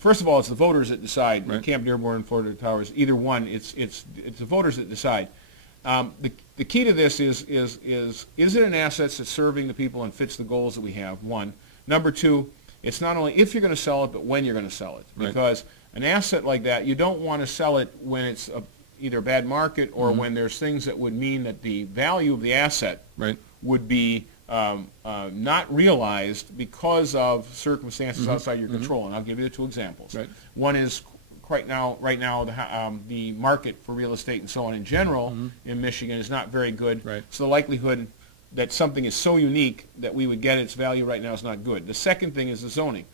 first of all, it's the voters that decide. Right. Camp Dearborn, Florida Towers, either one. It's the voters that decide. The key to this is it an asset that's serving the people and fits the goals that we have? One. Number two, it's not only if you're going to sell it, but when you're going to sell it. Right. Because an asset like that, you don't want to sell it when it's either a bad market or when there's things that would mean that the value of the asset Right. would be not realized because of circumstances outside your control. And I'll give you the two examples. Right. One is right now the market for real estate and so on in general in Michigan is not very good. Right. So the likelihood that something is so unique that we would get its value right now is not good. The second thing is the zoning.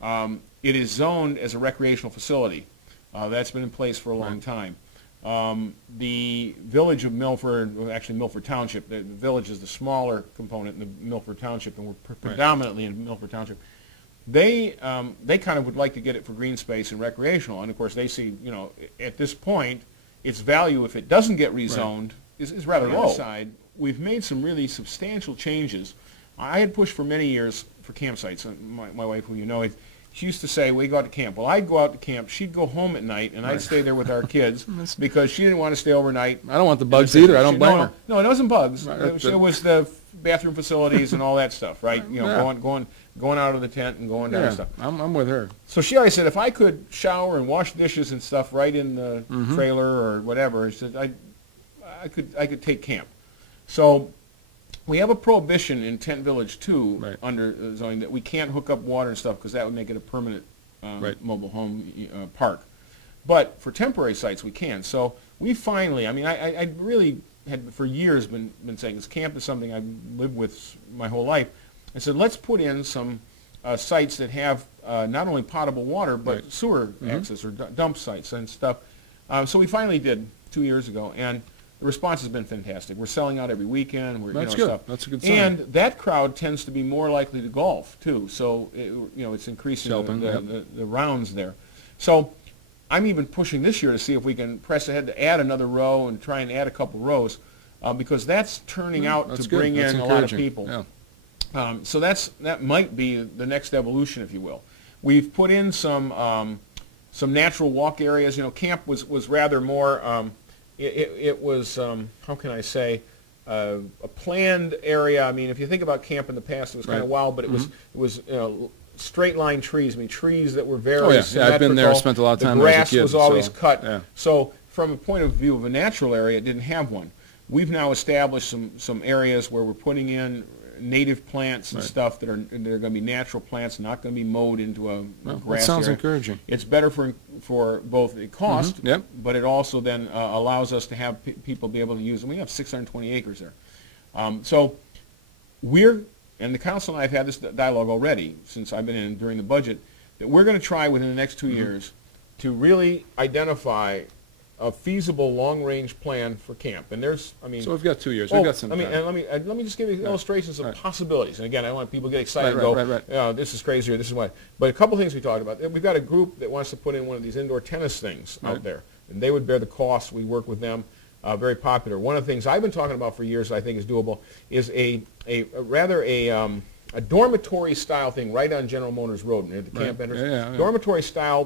It is zoned as a recreational facility. That's been in place for a long time. The village of Milford, well, actually Milford Township, the village is the smaller component in the Milford Township, and we're predominantly in Milford Township. They kind of would like to get it for green space and recreational, and of course they see, at this point, its value, if it doesn't get rezoned, is rather low. Side, we've made some really substantial changes. I had pushed for many years for campsites. My wife, who you know, she used to say, we go out to camp. Well, I'd go out to camp. She'd go home at night, and I'd stay there with our kids because she didn't want to stay overnight. I don't want the bugs either. I don't blame her. No, it wasn't bugs. Right, It was the bathroom facilities and all that stuff, right? Going out of the tent and going down and stuff. I'm with her. So she always said, if I could shower and wash dishes and stuff right in the trailer or whatever, she said, I could take camp. So we have a prohibition in Tent Village 2 under zoning that we can't hook up water and stuff because that would make it a permanent mobile home park. But for temporary sites, we can. So we finally, I really had for years been saying this camp is something I've lived with my whole life. I said, let's put in some sites that have not only potable water, but sewer access or dump sites and stuff. So we finally did 2 years ago, and the response has been fantastic. We're selling out every weekend. That's good. Stuff. That's a good sign. And that crowd tends to be more likely to golf too. So it's increasing the rounds there. So I'm even pushing this year to see if we can press ahead to add another row and try and add a couple rows because that's turning out to bring in a lot of people. Yeah. So that might be the next evolution, if you will. We've put in some natural walk areas. Camp was rather more. It was, how can I say, a planned area. If you think about camp in the past, it was kind of wild, but it was straight line trees. trees that were very symmetrical. I've been there, spent a lot of time as a kid. The grass was always cut. Yeah. So from a point of view of a natural area, it didn't have one. We've now established some areas where we're putting in native plants and stuff that are going to be natural plants, not going to be mowed into a grass that sounds area. encouraging. It's better for both the cost, but it also then allows us to have people be able to use them. We have 620 acres there. So and the council and I have had this dialogue already since I've been in during the budget, that we're going to try within the next 2 years to really identify a feasible long-range plan for camp. And there's, So we've got 2 years. We've got some time. And let me just give you illustrations of possibilities. And again, I don't want people to get excited and go, this is crazy or this is what. But a couple of things we talked about. We've got a group that wants to put in one of these indoor tennis things out there. And they would bear the cost. We work with them. Very popular. One of the things I've been talking about for years I think is doable is a dormitory style thing right on General Motors Road near the camp entrance. Dormitory style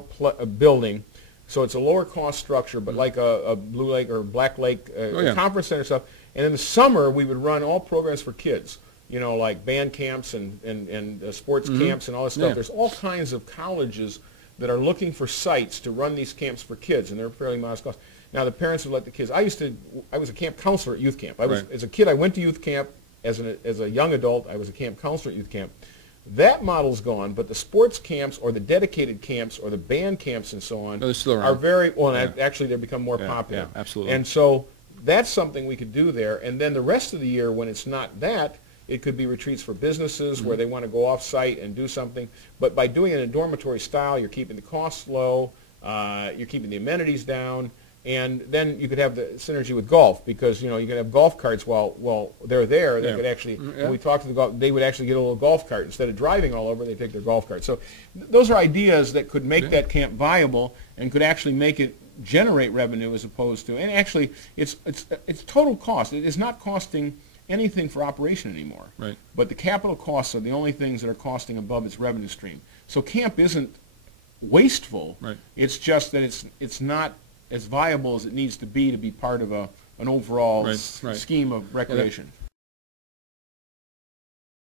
building. So it's a lower cost structure, but like a Blue Lake or Black Lake conference center stuff. And in the summer, we would run all programs for kids, like band camps and sports camps and all this stuff. Yeah. There's all kinds of colleges that are looking for sites to run these camps for kids, and they're fairly modest cost. Now, the parents would let the kids. I was a camp counselor at youth camp. As a kid, I went to youth camp. As a young adult, I was a camp counselor at youth camp. That model's gone, but the sports camps or the dedicated camps or the band camps and so on are very well. Actually, they've become more popular. Yeah, absolutely. And so that's something we could do there. And then the rest of the year, when it's not that, it could be retreats for businesses where they want to go off-site and do something. But by doing it in a dormitory style, you're keeping the costs low, you're keeping the amenities down. And then you could have the synergy with golf because, you could have golf carts while they're there. They could actually, when we talk to the golf, they would actually get a little golf cart. Instead of driving all over, they take their golf cart. So those are ideas that could make that camp viable and could actually make it generate revenue as opposed to, and actually it's total cost. It is not costing anything for operation anymore. But the capital costs are the only things that are costing above its revenue stream. So camp isn't wasteful. Right. It's just that it's not as viable as it needs to be part of an overall Right. scheme of recreation.